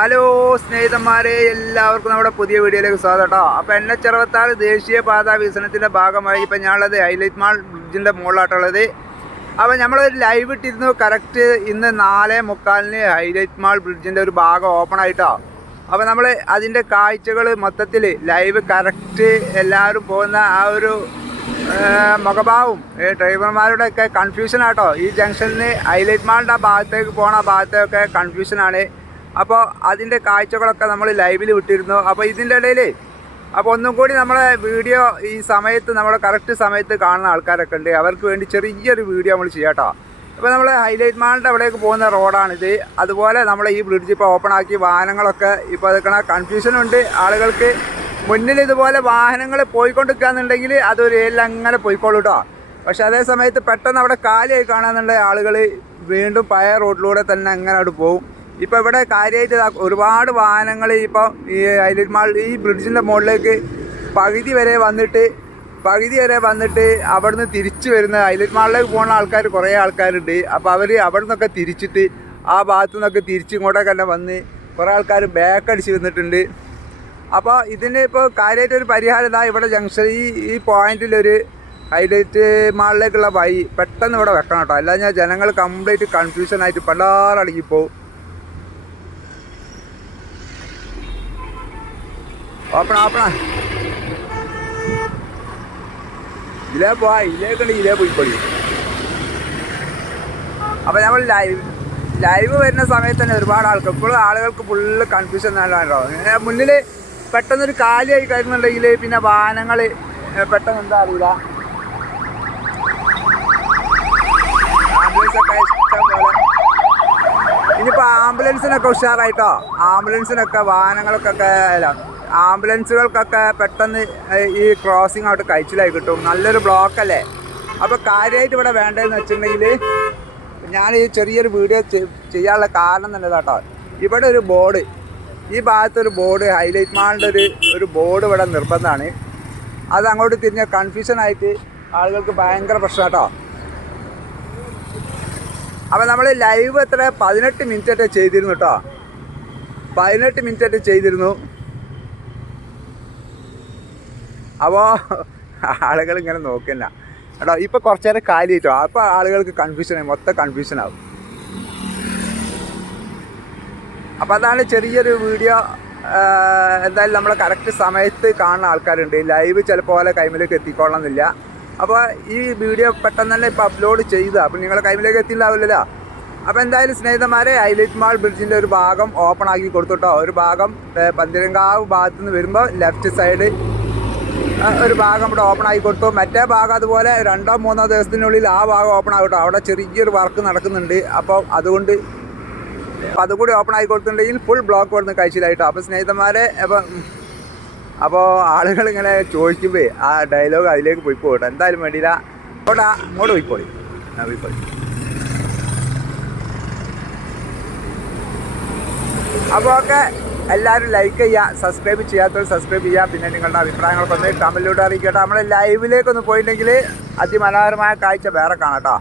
Hello സ്നേഹിതന്മാരെ, എല്ലാവർക്കും നമ്മുടെ പുതിയ വീഡിയോയിലേക്ക് സ്വാഗതം കേട്ടോ. അപ്പോൾ NH66 ദേശീയപാത വികസനത്തിൻ്റെ ഭാഗമായി ഇപ്പം ഞാനുള്ളത് ഹൈലൈറ്റ് മാൾ ബ്രിഡ്ജിൻ്റെ മുകളിലായിട്ടുള്ളത്. അപ്പോൾ നമ്മളൊരു ലൈവ് ഇട്ടിരുന്നു. കറക്റ്റ് ഇന്ന് 4:45 ഹൈലൈറ്റ് മാൾ ബ്രിഡ്ജിൻ്റെ ഒരു ഭാഗം ഓപ്പൺ ആയിട്ടോ. അപ്പോൾ നമ്മൾ അതിൻ്റെ കാഴ്ചകൾ മൊത്തത്തിൽ ലൈവ് കറക്റ്റ് എല്ലാവരും പോകുന്ന ആ ഒരു മുഖഭാവവും ഡ്രൈവർമാരുടെ ഒക്കെ കൺഫ്യൂഷനാട്ടോ. ഈ ജംഗ്ഷനിൽ ഹൈലൈറ്റ് മാളിൻ്റെ ഭാഗത്തേക്ക് പോകണ ഭാഗത്തൊക്കെ കൺഫ്യൂഷനാണ്. അപ്പോൾ അതിൻ്റെ കാഴ്ചകളൊക്കെ നമ്മൾ ലൈവിൽ വിട്ടിരുന്നു. അപ്പോൾ ഇതിൻ്റെ ഇടയിൽ അപ്പോൾ ഒന്നും കൂടി നമ്മളെ വീഡിയോ ഈ സമയത്ത് നമ്മുടെ കറക്റ്റ് സമയത്ത് കാണുന്ന ആൾക്കാരൊക്കെ ഉണ്ട്. അവർക്ക് വേണ്ടി ചെറിയൊരു വീഡിയോ നമ്മൾ ചെയ്യാം കേട്ടോ. അപ്പോൾ നമ്മൾ ഹൈലൈറ്റ് മാളിൻ്റെ അവിടേക്ക് പോകുന്ന റോഡാണിത്. അതുപോലെ നമ്മൾ ഈ ബ്രിഡ്ജ് ഇപ്പോൾ ഓപ്പൺ ആക്കി വാഹനങ്ങളൊക്കെ ഇപ്പോൾ അതൊക്കെ കൺഫ്യൂഷനുണ്ട് ആളുകൾക്ക്. മുന്നിൽ ഇതുപോലെ വാഹനങ്ങൾ പോയിക്കൊണ്ടിരിക്കുകയെന്നുണ്ടെങ്കിൽ അതൊരു ഏരിയയിൽ അങ്ങനെ പോയിക്കോളൂ കേട്ടോ. പക്ഷേ അതേ സമയത്ത് പെട്ടെന്ന് അവിടെ കാലിയായി കാണാമെന്നുള്ള ആളുകൾ വീണ്ടും പഴയ റോഡിലൂടെ തന്നെ അങ്ങനെ അവിടെ പോകും. ഇപ്പോൾ ഇവിടെ കാര്യമായിട്ട് ഒരുപാട് വാഹനങ്ങൾ ഇപ്പോൾ ഈ ഹൈലൈറ്റ് മാൾ ഈ ബ്രിഡ്ജിൻ്റെ മുകളിലേക്ക് പകുതി വരെ വന്നിട്ട് അവിടെ നിന്ന് തിരിച്ചു വരുന്ന ഹൈലൈറ്റ് മാളിലേക്ക് പോകുന്ന ആൾക്കാർ കുറേ ആൾക്കാരുണ്ട്. അപ്പോൾ അവർ അവിടെ നിന്നൊക്കെ തിരിച്ചിട്ട് ആ ഭാഗത്തു നിന്നൊക്കെ തിരിച്ചിങ്ങോട്ടൊക്കെ തന്നെ വന്ന് കുറേ ആൾക്കാർ ബാക്ക് അടിച്ച് വന്നിട്ടുണ്ട്. അപ്പോൾ ഇതിന് ഇപ്പോൾ കാര്യമായിട്ടൊരു പരിഹാരം ഇതാ ഇവിടെ ജംഗ്ഷൻ ഈ പോയിന്റിലൊരു ഹൈലൈറ്റ് മാളിലേക്കുള്ള വഴി പെട്ടെന്ന് ഇവിടെ വെക്കണം കേട്ടോ. അല്ലാതെ ഞാൻ ജനങ്ങൾ കംപ്ലീറ്റ് കൺഫ്യൂഷനായിട്ട് പണ്ടാറടങ്ങി പോകും. ഓപ്പണാ ഇതിലേ പോയിക്കോളി. അപ്പോൾ നമ്മൾ ലൈവ് വരുന്ന സമയത്ത് തന്നെ ഒരുപാട് ആളുകൾക്ക് ഫുള്ള് കൺഫ്യൂഷൻ ആണല്ലോ. മുന്നിൽ പെട്ടെന്നൊരു കാലിയായി കയറുന്നുണ്ടെങ്കിൽ പിന്നെ വാഹനങ്ങൾ പെട്ടെന്ന് എന്താ അറിയില്ല. ആംബുലൻസൊക്കെ ഇഷ്ടം പോലെ ഇനിയിപ്പോൾ ആംബുലൻസിനൊക്കെ ഉഷാറായിട്ടോ. ആംബുലൻസിനൊക്കെ വാഹനങ്ങൾക്കൊക്കെ ആംബുലൻസുകൾക്കൊക്കെ പെട്ടെന്ന് ഈ ക്രോസിങ് out കഴിച്ചിലായി കിട്ടും. നല്ലൊരു ബ്ലോക്കല്ലേ. അപ്പോൾ കാര്യമായിട്ട് ഇവിടെ വേണ്ടതെന്ന് വെച്ചിട്ടുണ്ടെങ്കിൽ ഞാൻ ഈ ചെറിയൊരു വീഡിയോ ചെയ്യാനുള്ള കാരണം തന്നെ കേട്ടോ. ഇവിടെ ഒരു ബോർഡ്, ഈ ഭാഗത്തൊരു ബോർഡ്, ഹൈലൈറ്റ് മാളിൻ്റെ ഒരു ബോർഡ് ഇവിടെ നിർബന്ധമാണ്. അത് അങ്ങോട്ട് തിരിഞ്ഞ കൺഫ്യൂഷനായിട്ട് ആളുകൾക്ക് ഭയങ്കര പ്രശ്നം കേട്ടോ. അപ്പോൾ നമ്മൾ ലൈവ് 18 മിനിറ്റ് ചെയ്തിരുന്നു കേട്ടോ. 18 മിനിറ്റ് ചെയ്തിരുന്നു. അപ്പോൾ ആളുകൾ ഇങ്ങനെ നോക്കില്ല കേട്ടോ. ഇപ്പോൾ കുറച്ച് നേരം കാലി കിട്ടോ. അപ്പോൾ ആളുകൾക്ക് കൺഫ്യൂഷനായി, മൊത്തം കൺഫ്യൂഷനാവും. അപ്പോൾ അതാണ് ചെറിയൊരു വീഡിയോ. എന്തായാലും നമ്മൾ കറക്റ്റ് സമയത്ത് കാണുന്ന ആൾക്കാരുണ്ട്. ലൈവ് ചിലപ്പോൾ പോലെ കൈമിലേക്ക് എത്തിക്കൊള്ളണമെന്നില്ല. അപ്പോൾ ഈ വീഡിയോ പെട്ടെന്ന് തന്നെ ഇപ്പോൾ അപ്ലോഡ് ചെയ്ത് അപ്പോൾ നിങ്ങളുടെ കൈമിലേക്ക് എത്തിയില്ലാവില്ലല്ലോ. അപ്പോൾ എന്തായാലും സ്നേഹിതന്മാരെ, ഹൈലൈറ്റ് മാൾ ബ്രിഡ്ജിൻ്റെ ഒരു ഭാഗം ഓപ്പൺ ആക്കി കൊടുത്തുട്ടോ. ഒരു ഭാഗം പന്തിരങ്കാവ് ഭാഗത്തു നിന്ന് വരുമ്പോൾ ലെഫ്റ്റ് സൈഡ് ഒരു ഭാഗം ഇവിടെ ഓപ്പൺ ആക്കി കൊടുത്തു. മറ്റേ ഭാഗം അതുപോലെ 2-3 ദിവസത്തിനുള്ളിൽ ആ ഭാഗം ഓപ്പൺ ആകട്ടോ. അവിടെ ചെറിയൊരു വർക്ക് നടക്കുന്നുണ്ട്. അപ്പോൾ അതുകൊണ്ട് അതുകൂടി ഓപ്പൺ ആക്കി കൊടുത്തിട്ടുണ്ടെങ്കിൽ ഫുൾ ബ്ലോക്ക് വരുന്ന കഴിച്ചിലായിട്ടോ. അപ്പോൾ സ്നേഹിതന്മാരെ, അപ്പോൾ ആളുകൾ ഇങ്ങനെ ചോദിക്കുമ്പോൾ ആ ഡയലോഗ് അതിലേക്ക് പോയിക്കോട്ടെ. എന്തായാലും വേണ്ടിയില്ല. അങ്ങോട്ട് പോയിക്കോളി. അപ്പോൾ ഓക്കെ, എല്ലാവരും ലൈക്ക് ചെയ്യുക, സബ്സ്ക്രൈബ് ചെയ്യാത്തവർ സബ്സ്ക്രൈബ് ചെയ്യുക. പിന്നെ നിങ്ങളുടെ അഭിപ്രായങ്ങളൊക്കെ ഒന്ന് കമൻറ്റിലൂടെ അറിയിക്കട്ടെ. നമ്മൾ ലൈവിലേക്കൊന്ന് പോയിട്ടുണ്ടെങ്കിൽ അതിമനോഹരമായ കാഴ്ച വേറെ കാണാം കേട്ടോ.